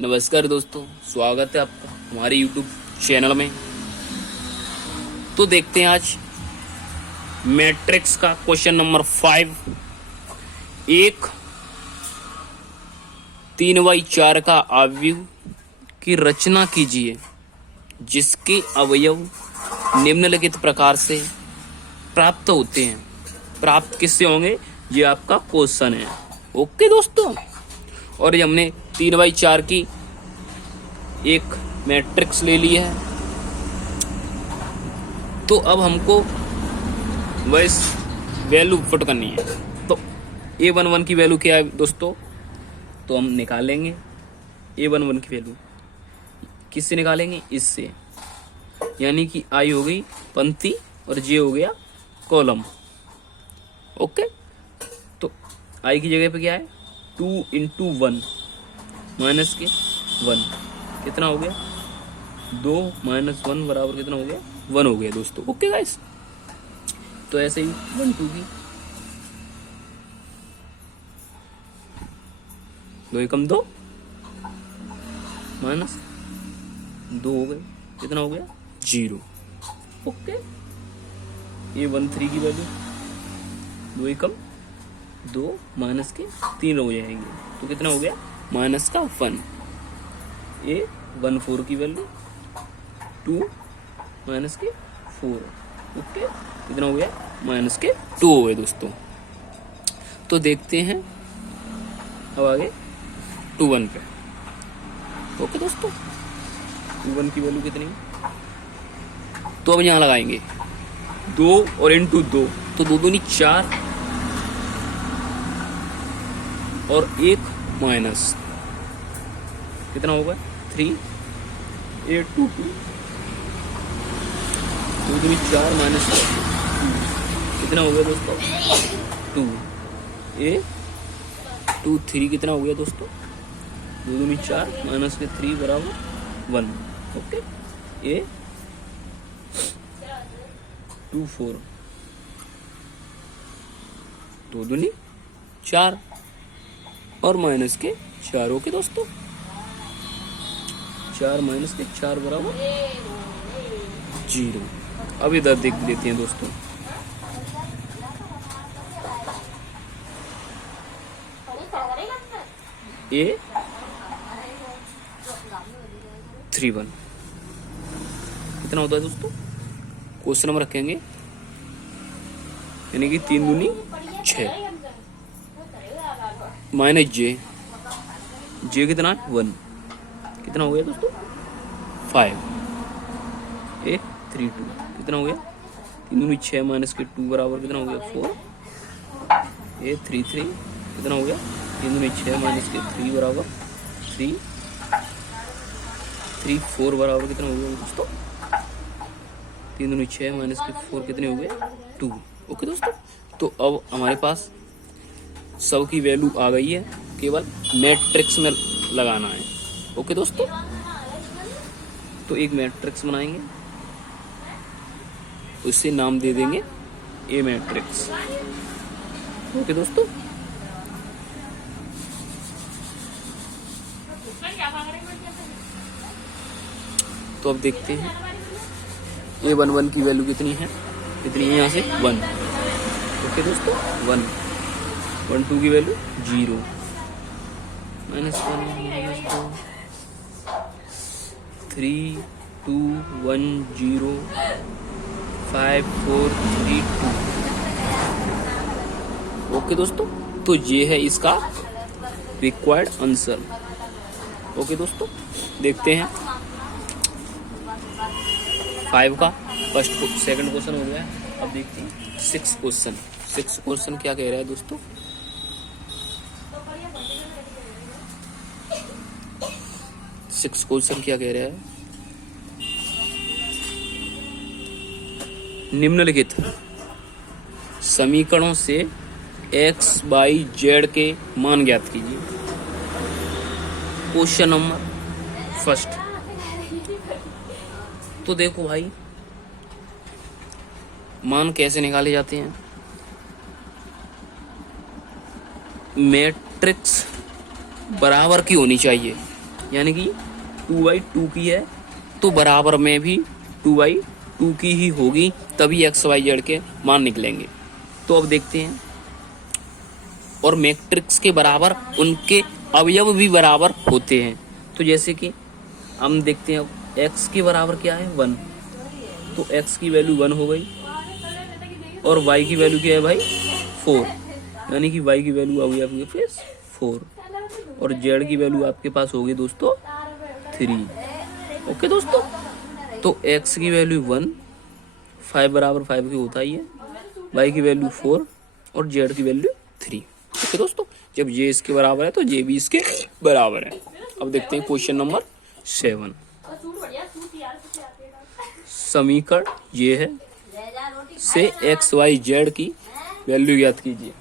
नमस्कार दोस्तों, स्वागत है आपका हमारे YouTube चैनल में। तो देखते हैं आज मैट्रिक्स का क्वेश्चन नंबर 5। एक 3/4 का अवयव की रचना कीजिए जिसके अवयव निम्नलिखित प्रकार से प्राप्त होते हैं। प्राप्त किससे होंगे, ये आपका क्वेश्चन है। ओके दोस्तों, और ये हमने 3/4 की एक मैट्रिक्स ले ली है। तो अब हमको वैस वैल्यू पुट करनी है। तो a11 की वैल्यू क्या है दोस्तों, तो हम निकालेंगे a11 की वैल्यू। किससे निकालेंगे, इससे, यानी कि i हो गई पंक्ति और j हो गया कॉलम। ओके, तो i की जगह पे क्या है, 2 × 1 माइनस के 1 कितना हो गया, 2 - 1 बराबर कितना हो गया, 1 हो गया दोस्तों। ओके गाइस, तो ऐसे ही 1 2 की 2 एकम 2 माइनस 2 हो गए, कितना हो गया 0। ओके, ये 1 3 की वैल्यू 2 एकम 2 माइनस के 3 हो जाएंगे, तो कितना हो गया माइनस का 1। ये 1 4 की वैल्यू 2 माइनस के 4। ओके, कितना हो गया माइनस के 2 हो गए दोस्तों। तो देखते हैं अब आगे 2 1 पे। ओके दोस्तों, 2 1 की वैल्यू कितनी, तो अब यहाँ लगाएंगे 2 और इंटू 2, तो 2 दूनी 4 और 1 माइनस कितना होगा 3 8 2 2, 2 दूनी 4 माइनस कितना हो गया दोस्तों 2, 2 3 कितना हो गया दोस्तों, 2 दूनी 4 माइनस के 3 बराबर 1। ओके, ये 2 4, 2 दूनी 4 और माइनस के 4। ओके दोस्तों, 4 माइनस के 4 बराबर 0। अब इधर देख लेते हैं दोस्तों, A 3 1 कितना होता है दोस्तों, क्वेश्चन नंबर रखेंगे, यानी कि 3 दूनी 6 माइनस जे कितना 1, कितना हो गया दोस्तों 5। ए 3 2 कितना हो गया, 3 दूनी 6 माइनस के 2 बराबर कितना हो गया 4। ए 3 3 कितना हो गया, 3 दूनी 6 माइनस के 3 बराबर 3 3 4 बराबर कितना हो गया दोस्तों, 3 दूनी 6 माइनस के 4 कितने हो गए 2। ओके दोस्तों, तो अब हमारे पास सब की वैल्यू आ गई है, केवल मैट्रिक्स में लगाना है। ओके दोस्तों, तो एक मैट्रिक्स बनाएंगे, उससे नाम दे देंगे ए मैट्रिक्स। ओके दोस्तों, तो अब देखते हैं a11 की वैल्यू कितनी है, यहाँ से 1। ओके दोस्तों, 1 1 2 की वैल्यू 0 -1 -2 3 2 1 0 5 4 3 2। ओके दोस्तों, तो ये है इसका रिक्वायर्ड आंसर। ओके दोस्तों, देखते हैं 5 का सेकंड क्वेश्चन हो गया। अब देखते हैं 6 क्वेश्चन क्या कह रहा है दोस्तों। 6 क्वेश्चन क्या कह रहा है, निम्नलिखित समीकरणों से x y z के मान ज्ञात कीजिए। क्वेश्चन नंबर फर्स्ट, तो देखो भाई, मान कैसे निकाले जाते हैं। मैट्रिक्स बराबर की होनी चाहिए। यानी कि 2/2 की है, तो बराबर में भी 2/2 की ही होगी, तभी एक्स वाई जेड के मान निकलेंगे। तो अब देखते हैं, और मैट्रिक्स के बराबर उनके अवयव भी बराबर होते हैं। तो जैसे कि हम देखते हैं, एक्स के बराबर क्या है 1, तो एक्स की वैल्यू 1 हो गई, और वाई की वैल्यू क्या है भाई 4, यानी कि वाई की वैल्यू होगी आपके पास 4, और जेड की वैल्यू आपके पास होगी दोस्तों 3। ओके दोस्तों, तो एक्स की वैल्यू 1, 5 बराबर 5 की होता ही है, वाई की वैल्यू 4 और जेड की वैल्यू 3। ओके दोस्तों, जब ये इसके बराबर है तो ये भी इसके बराबर है। अब देखते हैं क्वेश्चन नंबर 7। समीकरण ये है, से एक्स वाई जेड की वैल्यू ज्ञात कीजिए।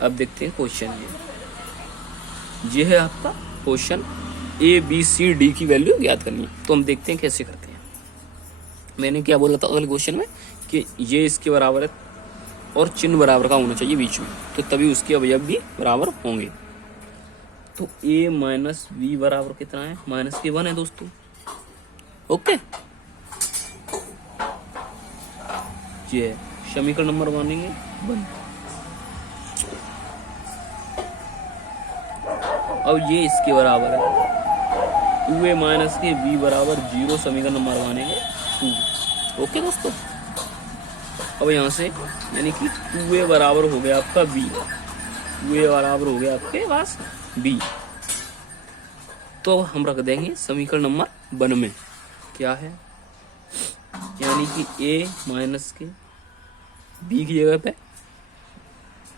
अब देखते हैं क्वेश्चन ये है आपका question, A B C D की वैल्यू ज्ञात करनी है। तो हम देखते हैं कैसे करते हैं। मैंने क्या बोला था अगले क्वेश्चन में कि ये इसके बराबर है और चिन्ह बराबर का होना चाहिए बीच में, तो तभी उसके अवयव भी बराबर होंगे। तो a माइनस बी बराबर कितना है, -1 है दोस्तों। ओके, ये समीकरण नंबर मानेंगे 1। अब ये इसके बराबर है 2a माइनस के b बराबर 0, समीकरण नंबर मानेंगे 2। ओके दोस्तों, अब यहाँ से यानी कि 2a बराबर हो गया आपका b, 2a बराबर हो गया आपके पास b। तो हम रख देंगे समीकरण नंबर 1 में क्या है, यानी कि a माइनस के b की जगह पे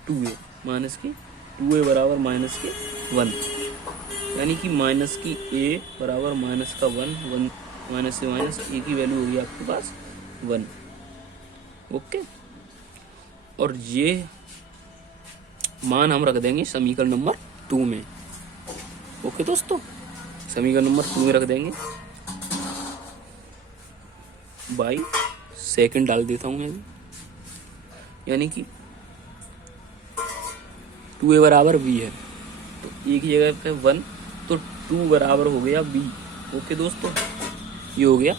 2a माइनस की 2a बराबर माइनस के 1, यानी कि माइनस की a बराबर माइनस का 1, 1 माइनस से माइनस a की वैल्यू होगी आपके पास 1। ओके, और ये मान हम रख देंगे समीकरण नंबर 2 में। ओके दोस्तों, समीकरण नंबर 2 में रख देंगे, बाई सेकंड डाल देता हूं मैं भी, यानी कि 2a बराबर b है, तो a की जगह पे 1, तो 2 बराबर हो गया b। ओके दोस्तों, ये हो गया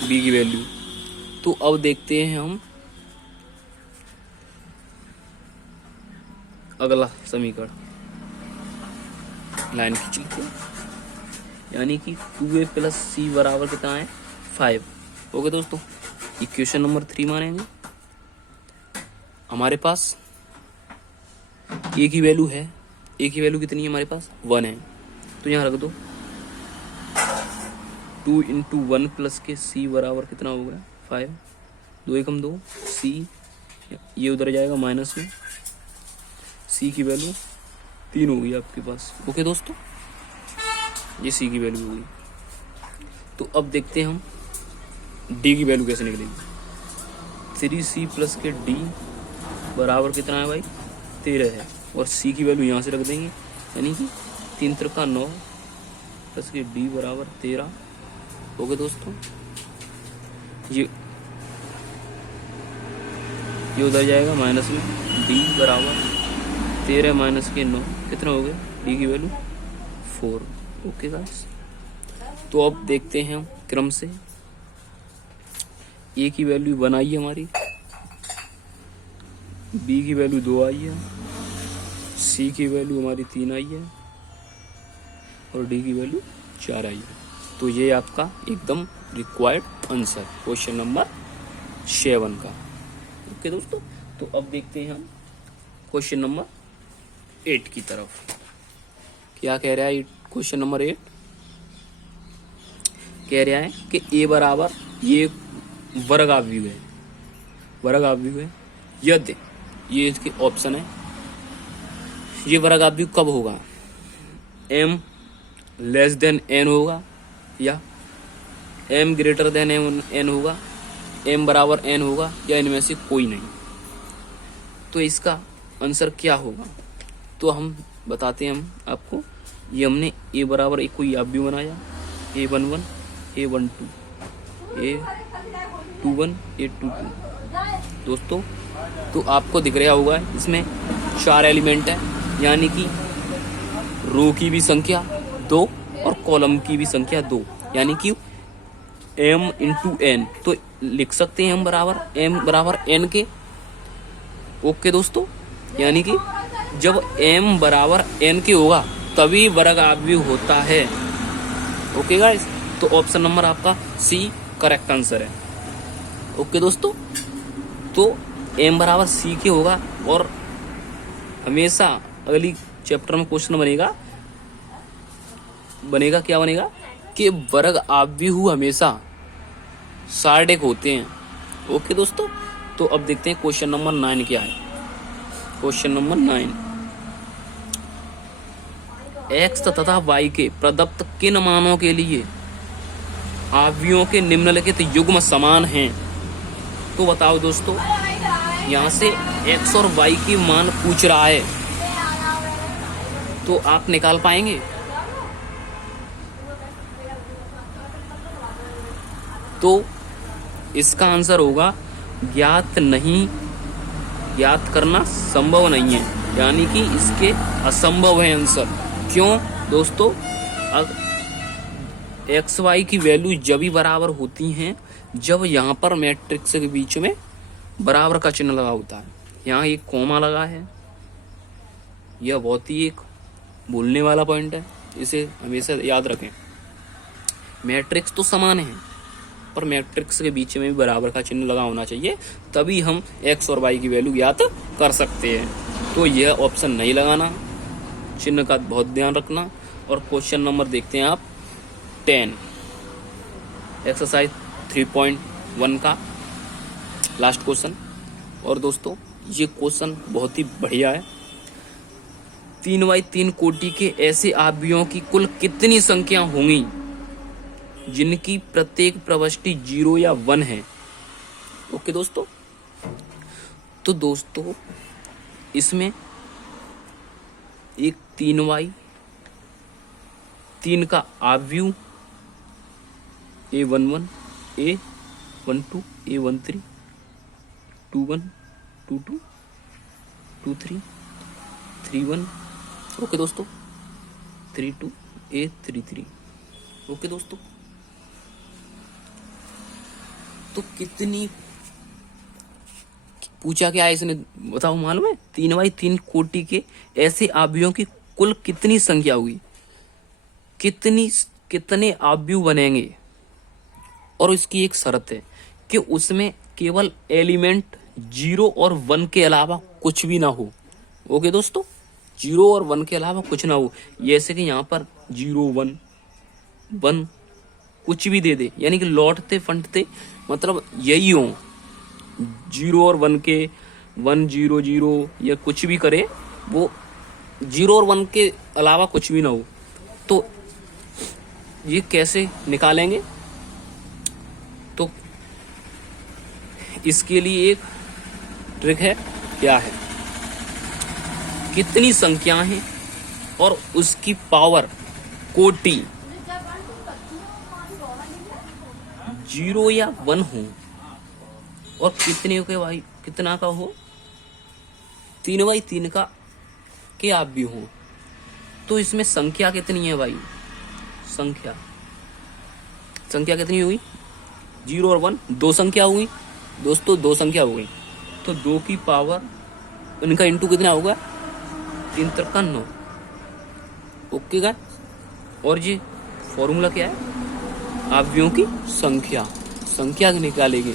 b की वैल्यू। तो अब देखते हैं हम अगला समीकरण, लाइन खींच लेते हैं, यानी कि 2a प्लस c बराबर कितना है 5। ओके दोस्तों, इक्वेशन नंबर 3 मानेंगे। हमारे पास a की वैल्यू है, a की वैल्यू कितनी है हमारे पास 1 है, तो यहाँ रख दो 2 × 1 प्लस के c बराबर कितना हो गया 5, 2 एकम 2 c, ये उधर जाएगा माइनस में, c की वैल्यू 3 होगी आपके पास। ओके दोस्तों, ये c की वैल्यू होगी। तो अब देखते हैं हम d की वैल्यू कैसे निकलेगी। 3c प्लस के d बराबर कितना है भाई 13 है, और c की वैल्यू यहाँ से रख देंगे, यानी कि 3 × 9 प्लस के d बराबर 13। ओके दोस्तों, ये उधर जाएगा माइनस में, d बराबर 13 माइनस के 9 कितना हो गया, d की वैल्यू 4। ओके गाइस, तो अब देखते हैं हम क्रम से, a की वैल्यू 1 आई है हमारी, b की वैल्यू 2 आई है, c की वैल्यू हमारी 3 आई है, और d की वैल्यू 4 आई है। तो ये आपका एकदम रिक्वायर्ड आंसर क्वेश्चन नंबर 7 का। ओके दोस्तों, तो अब देखते हैं हम क्वेश्चन नंबर 8 की तरफ। क्या कह रहा है क्वेश्चन नंबर 8, कह रहा है कि a बराबर, ये वर्ग आव्यूह है, वर्ग आव्यूह है, यदि ये इसके ऑप्शन है, ये वर्ग आव्यूह कब होगा, m लेस देन n होगा, या m ग्रेटर देन n होगा, m बराबर n होगा, या इनमें से कोई नहीं। तो इसका आंसर क्या होगा, तो हम बताते हैं हम आपको। ये हमने a बराबर एक कोई आव्यूह बनाया, a11, a12, a21, a22। दोस्तों तो आपको दिख रहा होगा इसमें 4 एलिमेंट है, यानी कि रो की भी संख्या 2 और कॉलम की भी संख्या 2, यानी कि m इंटू एन। तो लिख सकते हैं हम बराबर m बराबर n के। ओके दोस्तों, यानी कि जब m बराबर n के होगा तभी वर्ग आव्यूह होता है। ओके गाइस, तो ऑप्शन नंबर आपका सी करेक्ट आंसर है। ओके दोस्तों, तो m बराबर c के होगा और हमेशा अगली चैप्टर में क्वेश्चन बनेगा क्या बनेगा कि वर्ग आव्यूह हमेशा सार्डिक होते हैं। ओके दोस्तों, तो अब देखते हैं क्वेश्चन नंबर 9 क्या है। क्वेश्चन नंबर 9, x तथा y के प्रदत्त किन मानों के लिए आव्यूहों के निम्नलिखित युग्म समान हैं। तो बताओ दोस्तों, यहाँ से x और y की मान पूछ रहा है, तो आप निकाल पाएंगे? तो इसका आंसर होगा ज्ञात नहीं, ज्ञात करना संभव नहीं है, यानी कि इसके असंभव है आंसर। क्यों दोस्तों? एक्स वाई की वैल्यू जब भी बराबर होती हैं जब यहाँ पर मैट्रिक्स के बीच में बराबर का चिन्ह लगा होता है। यहाँ एक कॉमा लगा है, यह बहुत ही एक भूलने वाला पॉइंट है, इसे हमेशा याद रखें। मैट्रिक्स तो समान है पर मैट्रिक्स के बीच में भी बराबर का चिन्ह लगा होना चाहिए, तभी हम एक्स और वाई की वैल्यू ज्ञात कर सकते हैं। तो यह ऑप्शन नहीं लगाना, चिन्ह का बहुत ध्यान रखना। और क्वेश्चन नंबर देखते हैं आप 10, एक्सरसाइज 3.1 का लास्ट क्वेश्चन। और दोस्तों ये क्वेश्चन बहुत ही बढ़िया है। 3x3 कोटि के ऐसे आव्यूहों की कुल कितनी संख्या होंगी जिनकी प्रत्येक प्रविष्टि 0 या 1 है। ओके दोस्तों, तो दोस्तों इसमें एक 3x3 का आव्यूह A11, A12, A13, 21, 22, 23, 31, ओके दोस्तों, 32, A33। ओके दोस्तों, तो कितनी पूछा क्या है इसने, बताओ मालूम है? 3x3 कोटि के ऐसे आव्यूहों की कुल कितनी संख्या हुई, कितने आव्यूह बनेंगे। और इसकी एक शर्त है कि उसमें केवल एलिमेंट 0 और 1 के अलावा कुछ भी ना हो। ओके दोस्तों, 0 और 1 के अलावा कुछ ना हो, जैसे कि यहाँ पर 0, 1, 1 कुछ भी दे दे, यानी कि लौटते फंटते मतलब यही हो, 0 और 1 के 1, 0, 0 या कुछ भी करे, वो 0 और 1 के अलावा कुछ भी ना हो। तो ये कैसे निकालेंगे? तो इसके लिए एक ट्रिक है। क्या है? कितनी संख्या है और उसकी पावर कोटि 0 या 1 हो और कितना का हो, 3x3 का के आप भी हो। तो इसमें संख्या कितनी है भाई? संख्या कितनी हुई? 0 और 1 दो संख्या हुई दोस्तों, 2 संख्या हो गई। तो 2 की पावर इनका इंटू कितना होगा? 3 3 9। ओके गाइस, और ये फॉर्मूला क्या है? आव्यूहों की संख्या निकालेंगे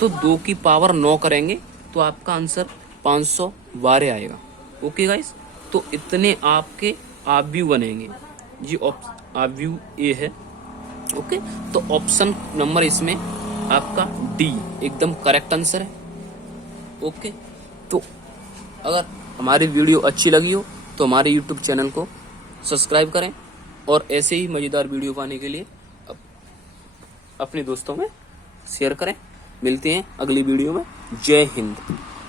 तो 2 की पावर 9 करेंगे तो आपका आंसर 512 आएगा। ओके गाइस, तो इतने आपके आव्यूह बनेंगे। ये आव्यूह ए है। ओके, तो ऑप्शन नंबर इसमें आपका डी एकदम करेक्ट आंसर है। ओके, तो अगर हमारी वीडियो अच्छी लगी हो तो हमारे YouTube चैनल को सब्सक्राइब करें और ऐसे ही मज़ेदार वीडियो पाने के लिए अपने दोस्तों में शेयर करें। मिलते हैं अगली वीडियो में। जय हिंद।